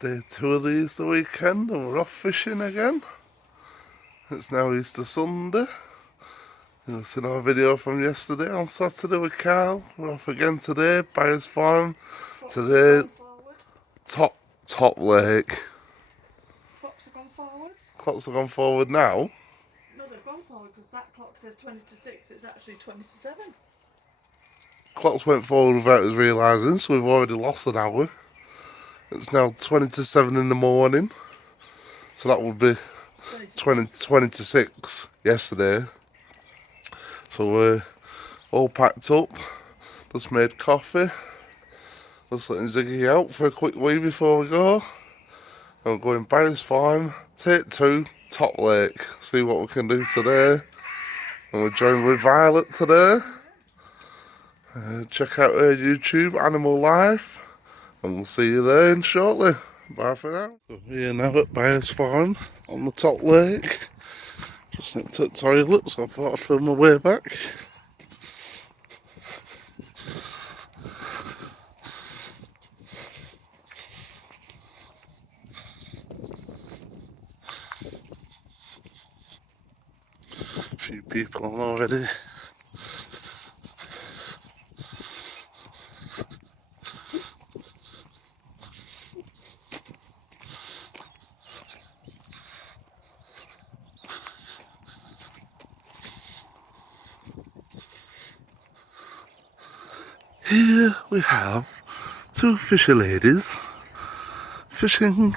Day 2 of the Easter weekend and we're off fishing again. It's now Easter Sunday. You've seen our video from yesterday on Saturday with Carl. We're off again today, Byres Farm. Today, top lake. Clocks have gone forward? Clocks have gone forward now. No, they've gone forward because that clock says 20 to 6, it's actually 20 to 7. Clocks went forward without us realising, so we've already lost an hour. It's now 20 to 7 in the morning. So that would be 20 to 6 yesterday. So we're all packed up. Just made coffee. Just letting Ziggy out for a quick wee before we go. And we're going Byres Farm, take 2, top lake. See what we can do today. And we're joined with Violet today. Check out her YouTube, Animal Life. And we'll see you there shortly. Bye for now. So we're now at Byres Farm on the top lake. Just nipped to the toilet, so I thought I'd film my way back. A few people on already. Here we have 2 fisher ladies fishing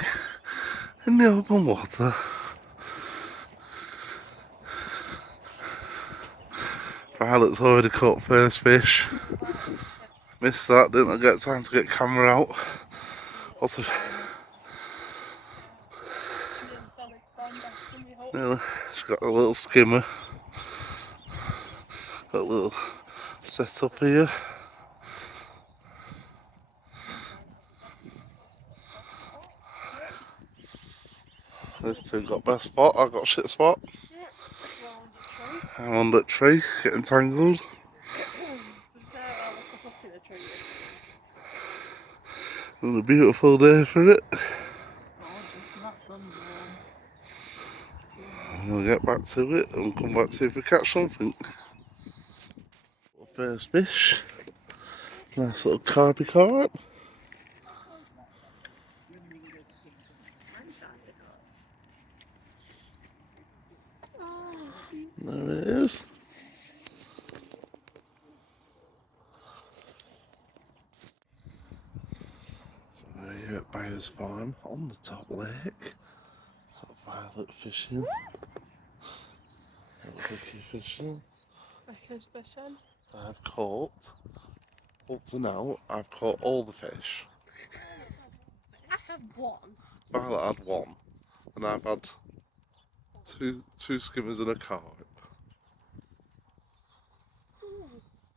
in the open water. Violet's already caught first fish. Missed that, didn't get time to get camera out. What's it? Nearly. She's got a little skimmer. Got a little setup here. These 2 got best spot, I got shit spot. I'm on that tree, getting tangled. And a beautiful day for it. Gorgeous, and that sun's warm. We'll get back to it and come back to see if we catch something. First fish. Nice little carby carp. There it is. So we're here at Byres Farm on the top lake. Got Violet fishing. Got Vicky fishing. Becca's fishing. I've caught, up to now, I've caught all the fish. I have one. Violet had 1, and I've had two skimmers and a carp.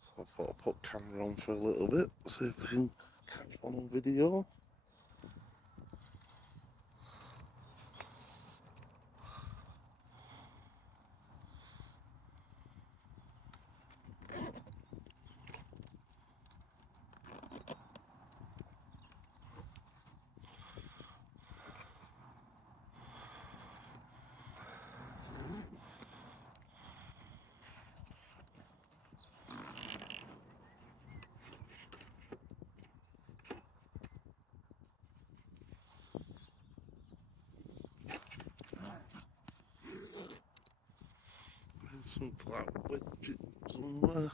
So I thought I'd put camera on for a little bit, see if we can catch one on video. Something like wedge it somewhere.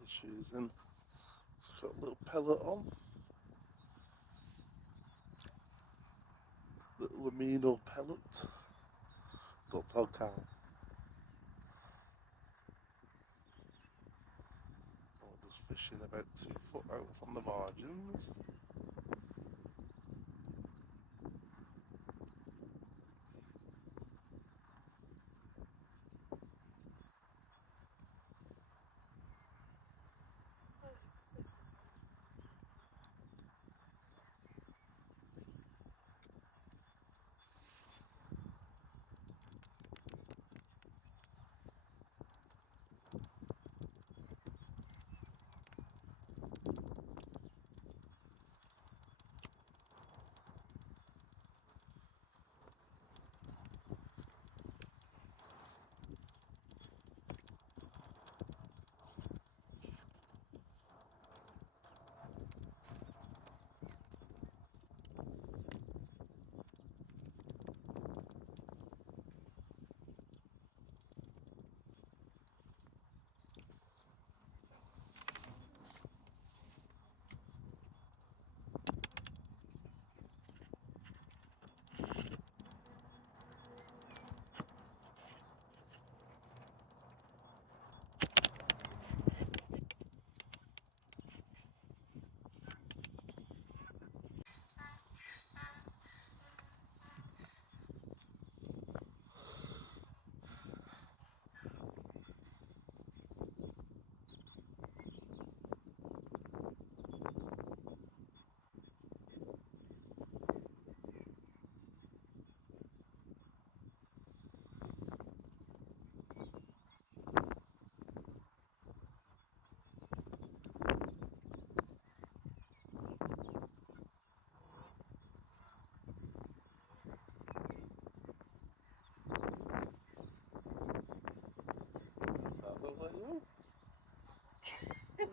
The shoes in. It's got a little pellet on. Little amino pellet. Don't tell Carl. Just fishing about 2 foot out from the margins.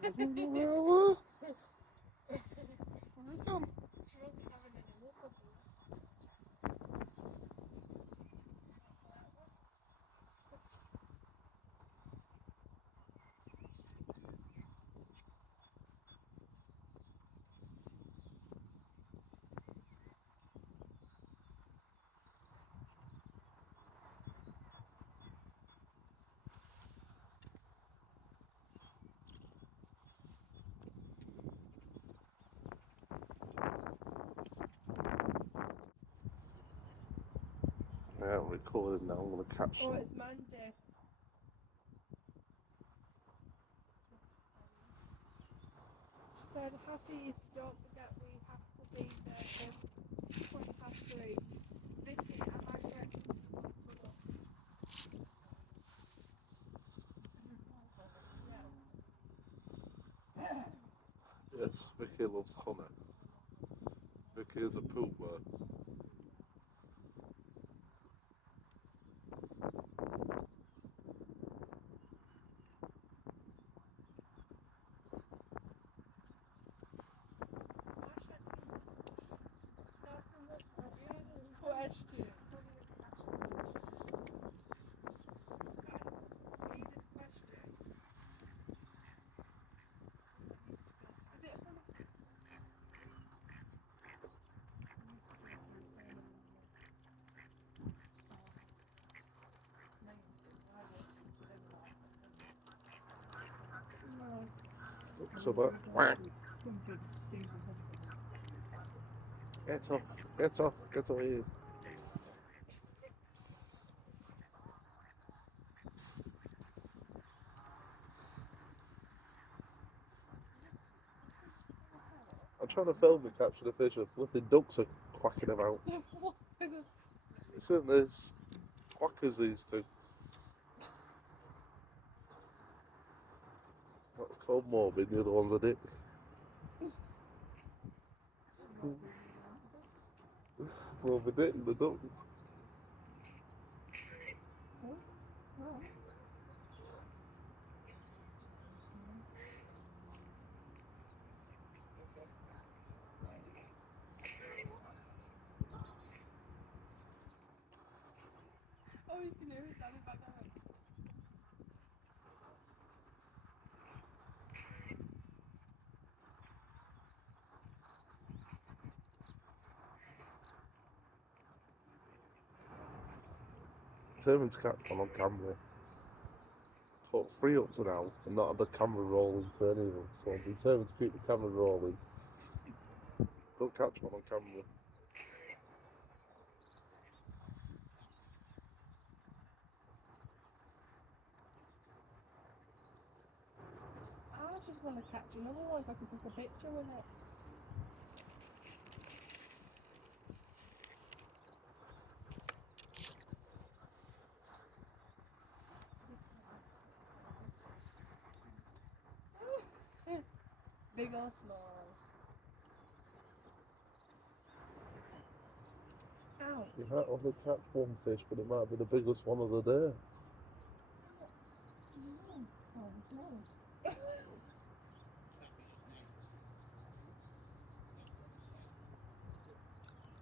Well, come. Yeah, I'm recording now. I'm going to catch Oh, them. it's Monday. She said, happy Easter, don't forget we have to be there for 3:20. Vicky, I might get Yes, Vicky loves honey. Vicky is a pool bird. question. Is it So, but get off, get off, get away. I'm trying to film me catching the fish and flipping ducks are quacking about. Isn't this quackers, these two? That's called morbid, the other one's a dick. Morbid dick, the ducks. Oh, you can hear it standing back there. Determined to catch one on camera. Caught 3 up to now and not had the camera rolling for any of them, so I'm determined to keep the camera rolling. Don't catch one on camera. I just want to catch another one so I can take a picture with it. Big or small? Ow. You might only catch one fish, but it might be the biggest one of the day. Oh, small.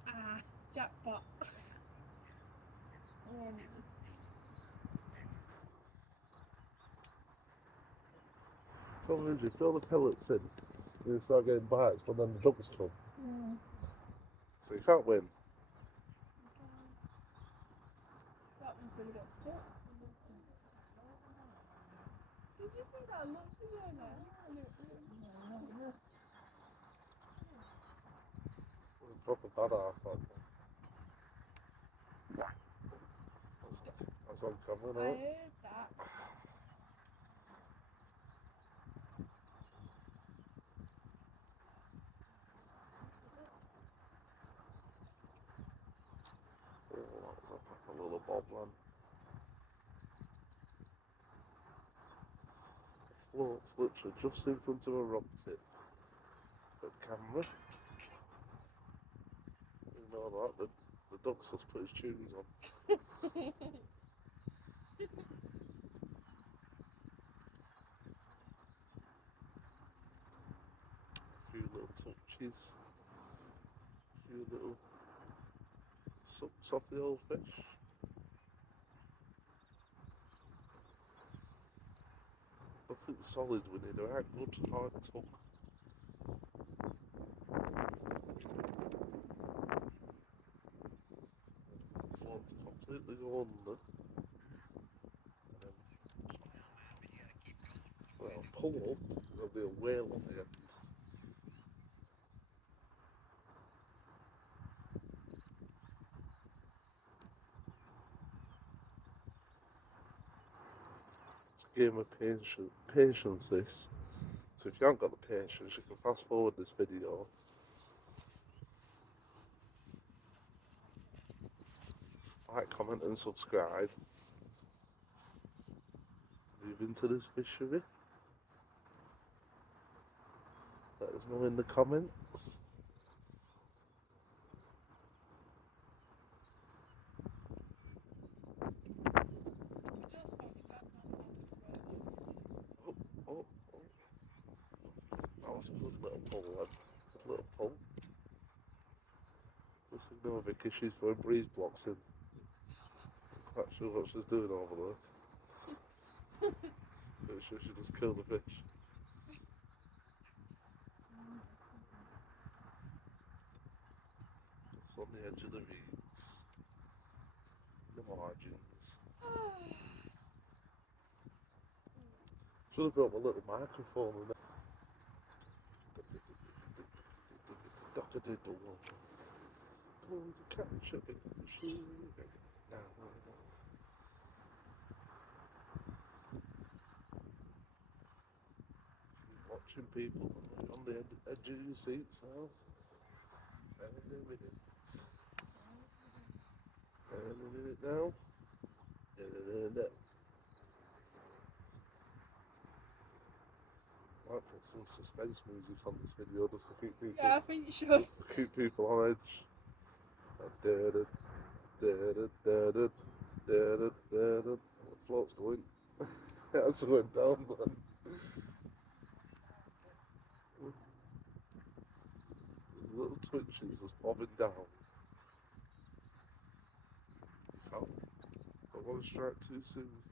Ah, jackpot. Problem is, you throw the pellets in, you start getting bites, but then the ducks come. So you can't win. That one's going to get stuck. Did you see that? Look to your left. It's a proper badass, I think. That's on camera I now. heard that. Oh, that was a proper little bobland. The float's literally just in front of a rock tip for camera. You know that, the duck's just put his tunes on. touches. A few little sucks off the old fish. Nothing solid we need, a right good hard tug. Float to completely go under. And then, well, pull up, there'll be a whale on the end. It's a game of patience this. So if you haven't got the patience, you can fast forward this video. Like, comment and subscribe. Move into this fishery. Let us know in the comments. Oh, oh, oh. That was a good little pull then. Good little pull. Let's ignore Vicky, she's throwing breeze blocks in. I'm quite sure what she's doing over there. Pretty sure she just killed the fish. It's on the edge of the reeds. The margins. Should have brought my little microphone in there. Going to catch a big fish now. Watching people on the edge of your seats now. Any minute. Any minute now. Any minute. Might put some suspense music on this video just to keep people. Yeah, I think you should. Just to keep people on edge. The float's going. It's going down, man. There's little twitches just bobbing down. Can't. Don't want to strike too soon.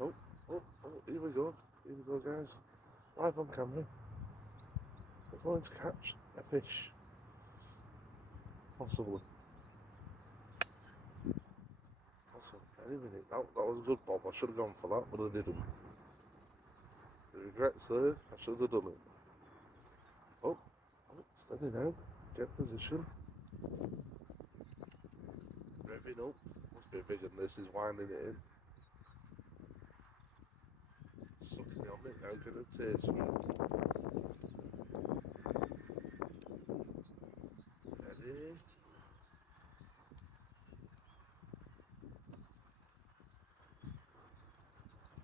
Oh, oh, oh, here we go. Here we go, guys. Live on camera. We're going to catch a fish. Possibly. Any minute. That was a good bob. I should have gone for that, but I didn't. The regret, sir. I should have done it. Oh, steady now. Get position. Revving up. Must be bigger than this. He's winding it in. Sucking me on it now. Get a taste for it. Ready?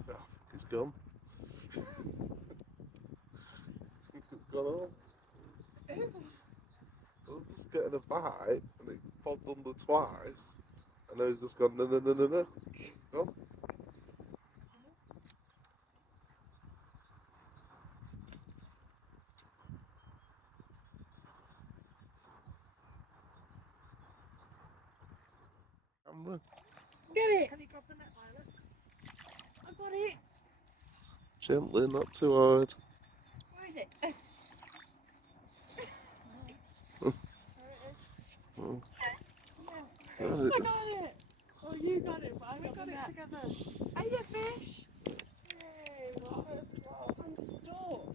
Oh, I think he's gone. I think he's gone home. I was just getting a bite and it popped under twice. And now he's just gone, no. Gone. Camera. Get it! Can you grab the net, Violet? I got it! Gently, not too hard. Where is it? There it is. Oh. Yes. Got I it. got it! Oh, you got it, but I got the net. Together. Are you fish? Yay, my first one. I'm stuck.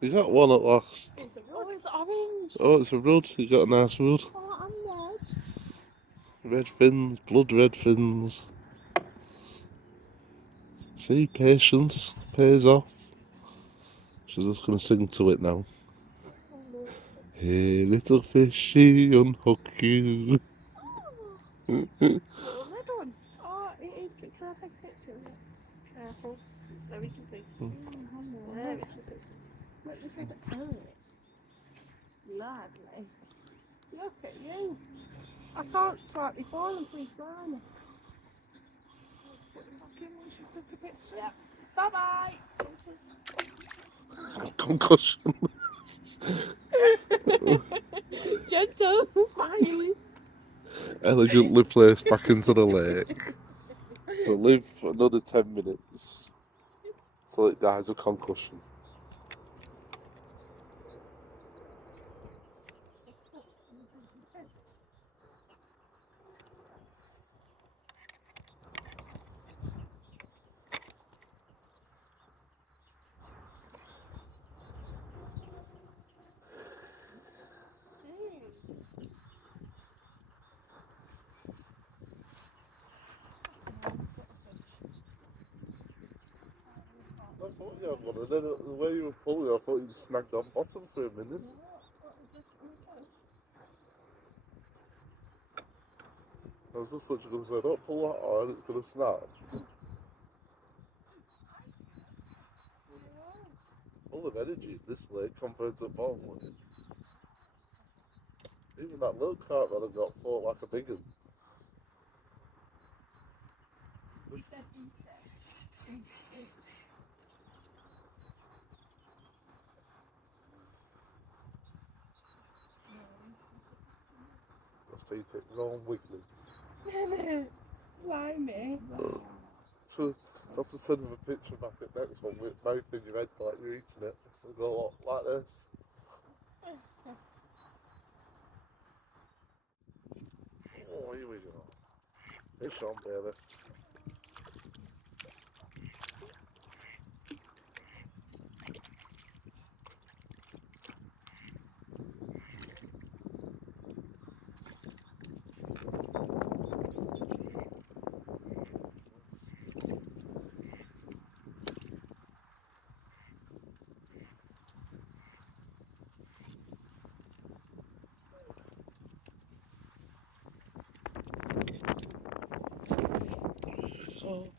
We got one at last. It's a rod. Oh, it's orange. Oh, it's a rudd. You got a nice rudd. Oh, I'm red. Red fins, blood red fins. See, patience pays off. She's just going to sing to it now. Oh, no. Hey, little fishy, unhook you. Little red one. Oh, it is. Can I take a picture of it? Careful. It's very slippy. Very slippy. Let me take a picture of it. Lovely. Look at you. I can't swipe my phone until you slime it. him when she took a picture. Yeah. Bye bye. Concussion. Gentle. Finally. Elegantly placed back into the lake. To live for another 10 minutes till it dies of concussion. I thought you had one, and then the way you were pulling, I thought you snagged on bottom for a minute. I was just literally going to say, don't pull that on, it's going to snap. Full of energy, this lake, compared to the bottom lake. Even that little carp that I got fought like a big one. He said eat it. Eat it. Just eat it raw and wiggly. Slimy. So, have to send them a picture back at next one with mouth in your head like you're eating it. They'll go like this. Oh, here we go. Fish on, baby. Oh.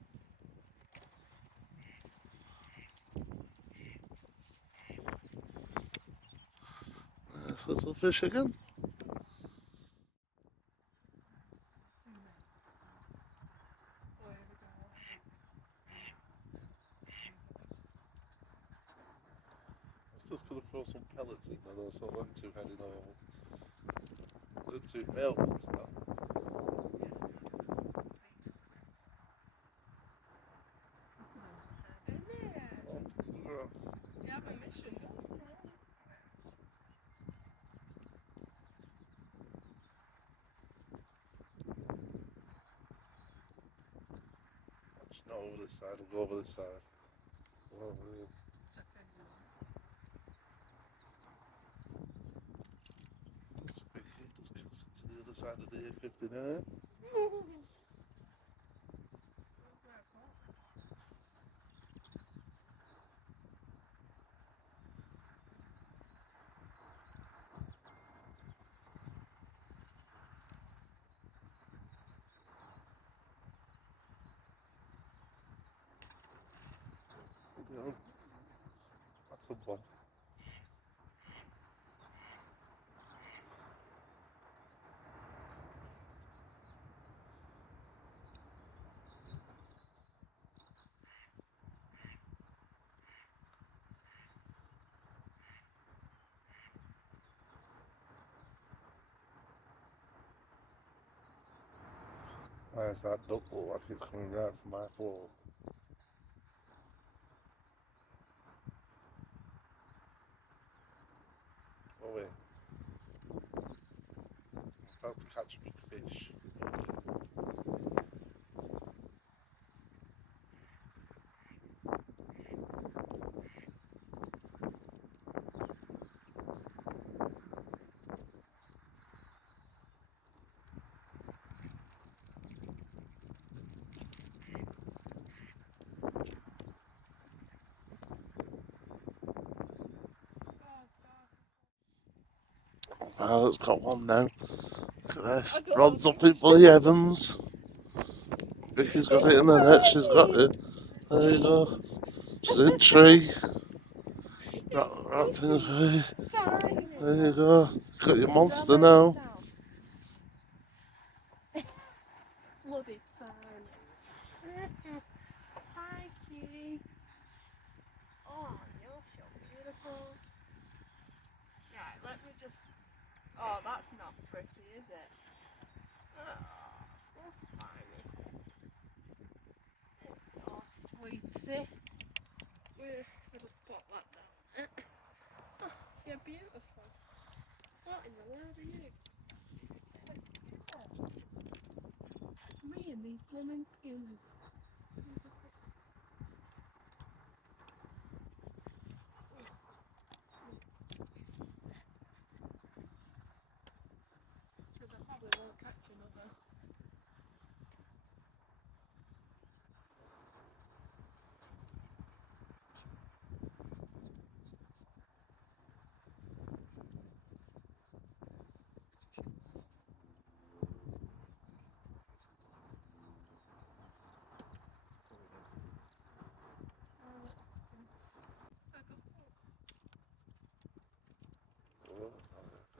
Nice little fish again. I was just going to throw some pellets in there, so them two heading over. The two male ones now. You have a mission. Not over this side, we'll go over this side. Well, just to the other side of the A59. Yeah, that's a bomb. Why is that duck look like it's coming right from my floor? Oh wait. I'm about to catch a big fish. Oh, it's got one now. Look at this. Rod's up in Billy Evans. Vicky's got it in the net. She's got it. There you go. She's in tree. Rod's in the tree. There you go. Got your monster now. Bloody tiny. Right, let me just. Oh, that's not pretty, is it? Oh, so slimy. Oh, sweetie. I just put that down. Oh, you're beautiful. What in the world are you? Me and these blooming skimmers. Should I probably won't catch another.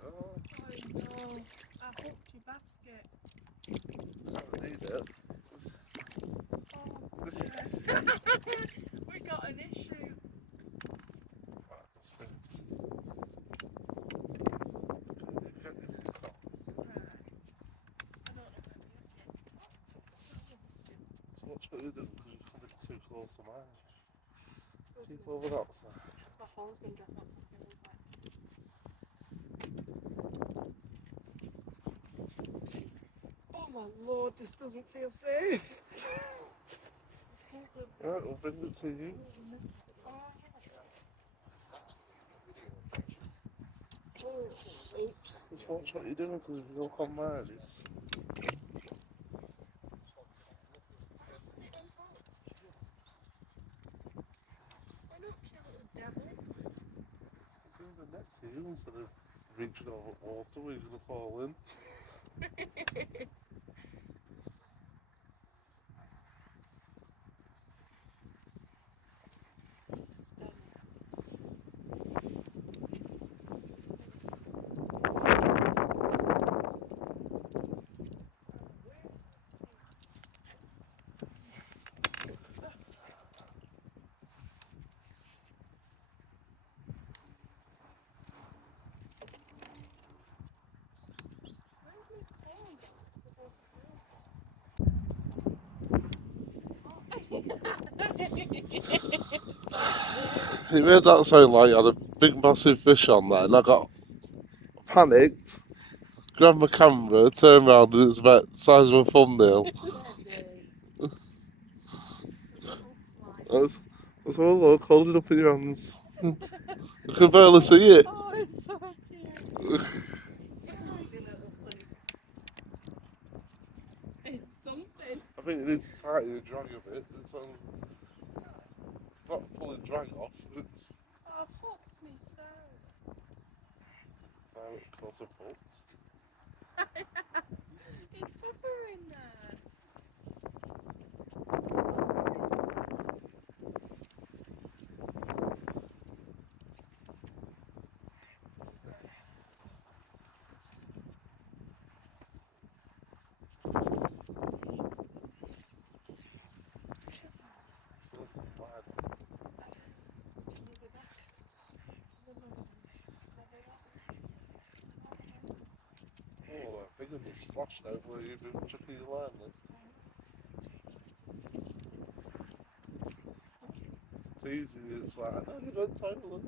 Oh no, I hooked your basket. I need it. Oh, we got an issue. So watch what you do because you're coming too close to mine. Keep over that side. My phone's been dropped off. Oh my lord, this doesn't feel safe. Right, we'll bring it to you. Oops. Just watch what you're doing because if you look on mine, it's. Bring the net to you instead of reaching over water where you're going to fall in. It made that sound like you had a big massive fish on there and I got panicked, grabbed my camera, turned around and it's about the size of a thumbnail. That's all look, hold it up in your hands. I can barely see it. Oh, it's so cute. Tiny little thing. It's something. I think it needs to tighten the drag a bit. It's not pulling drag off, it's Oh, hooked me so. close a foot. It's puffer in there. Can you be back? Oh, I think it's splashed out where you've been chucking your line then. It's teasing you, it's like, I know you're going to toilet.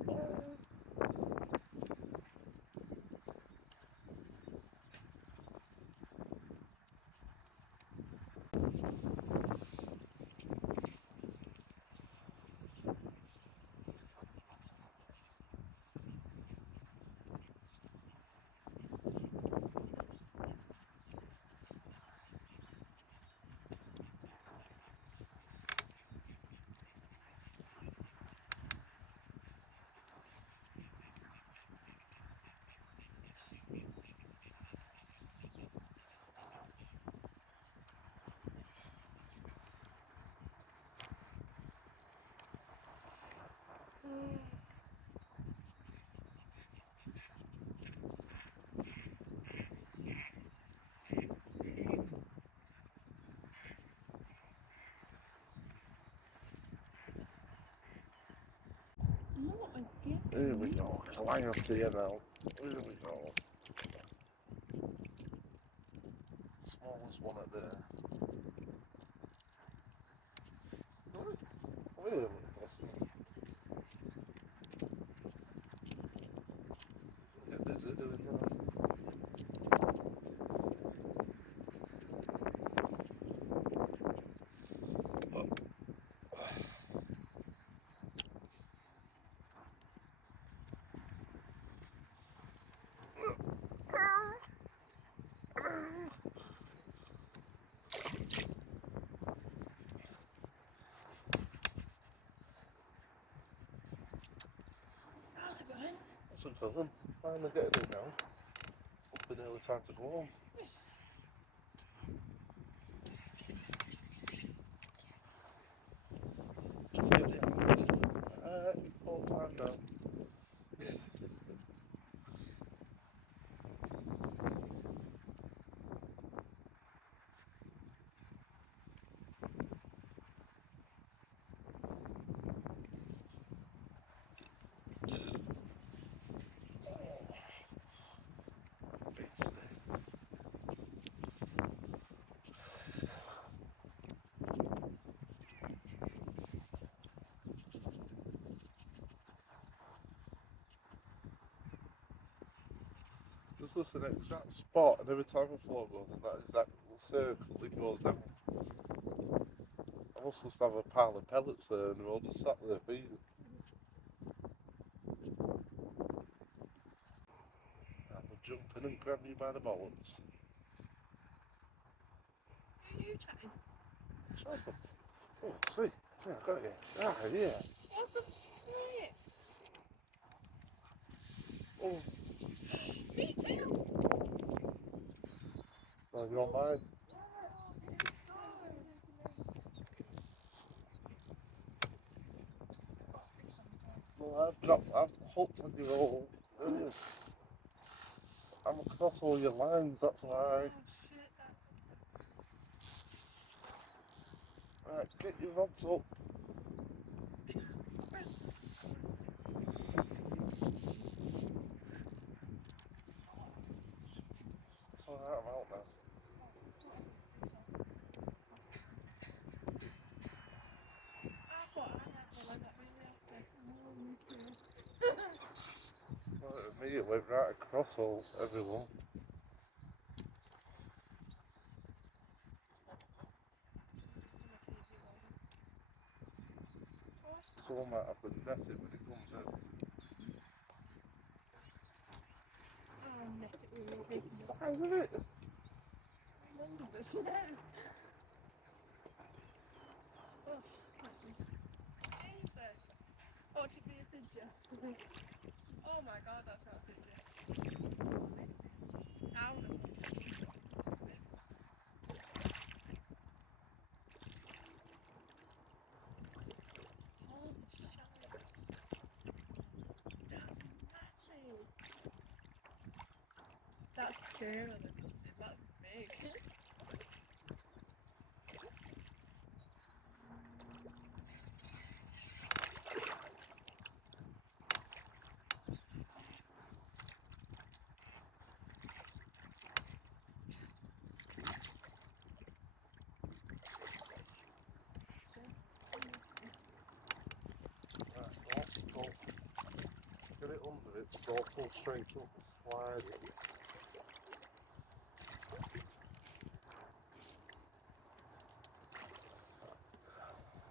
again. Here we go. Climb up to you now. Here we go. Smallest one up there. Really? Yeah, is it doing that? How's it going? That's a good one. Finally getting it now. Must be nearly time to go home. Just get it. Full time now. Beastie. Just listen to the exact spot, and every time the floor goes in that exact little circle, it goes down. I must just have a pile of pellets there, and they're all just sat there feeding. And they'll jump in and grab you by the bollocks. Who are you chatting? Stop 'em. Oh, see, I've got you. Ah, yeah. What's the snake? Oh, Me too. so you don't mind? Well, I've hooked on your all. I'm across all your lines, that's why. Oh shit, Right, get your rods up. It's alright, I'm out now. I thought I had to let that really after. Oh, me too. Well, with me, it went right across all everyone. Someone might have to net it when it comes in. Oh, net it really big. It's the size of it. Numbers, isn't it? Oh, that's nice. Jesus. Oh, it should be a picture. Oh my god, that's not a picture. Ow. Holy shit. That's massive. That's true, that's big. Right, go. Get it under it, so pull straight up and slide it.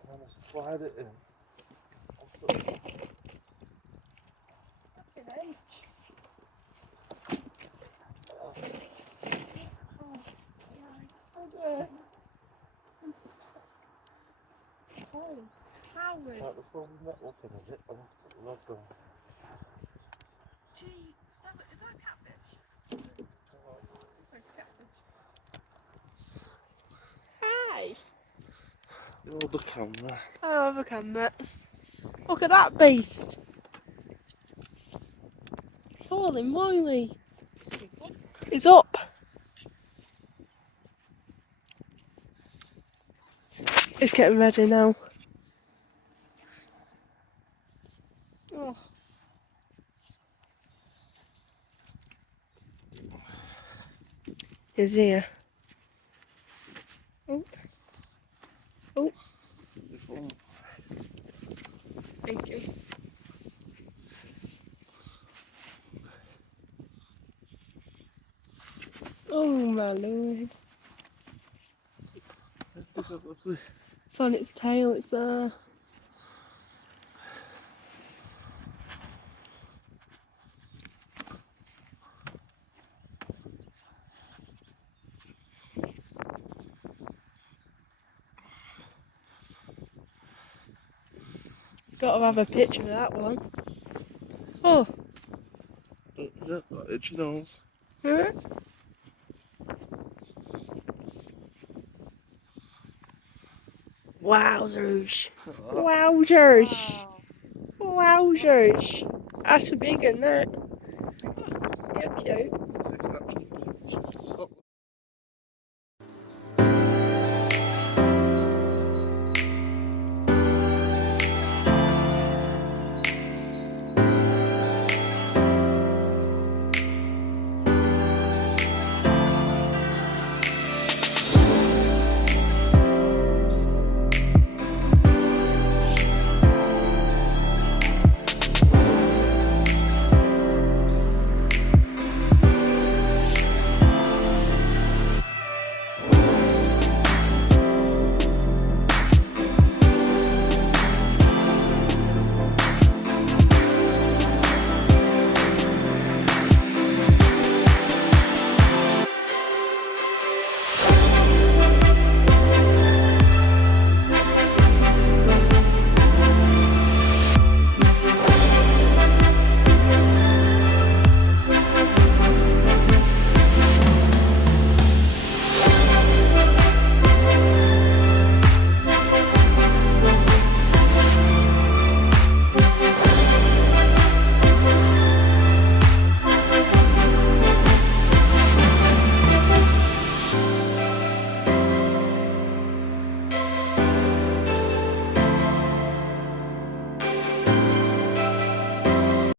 And then slide it in. Onto it. Fucking H. Oh, yeah. Holy cowards. Right, before we net looking at it, I want to put the rod down. Gee, is that catfish? Looks like catfish. Hi. Hold the camera. I have a camera. Look at that beast. Holy moly. It's up. It's getting ready now. Oh. He's here. Oh. Oh. Thank you. Oh my lord. It's on its tail, it's there. Got to have a picture of that one. Oh. Yeah, got itchy nose. Huh? Wowzers. Wowzers. Wowzers. That's a big one, that. You're cute. Let's take an actual picture. Stop.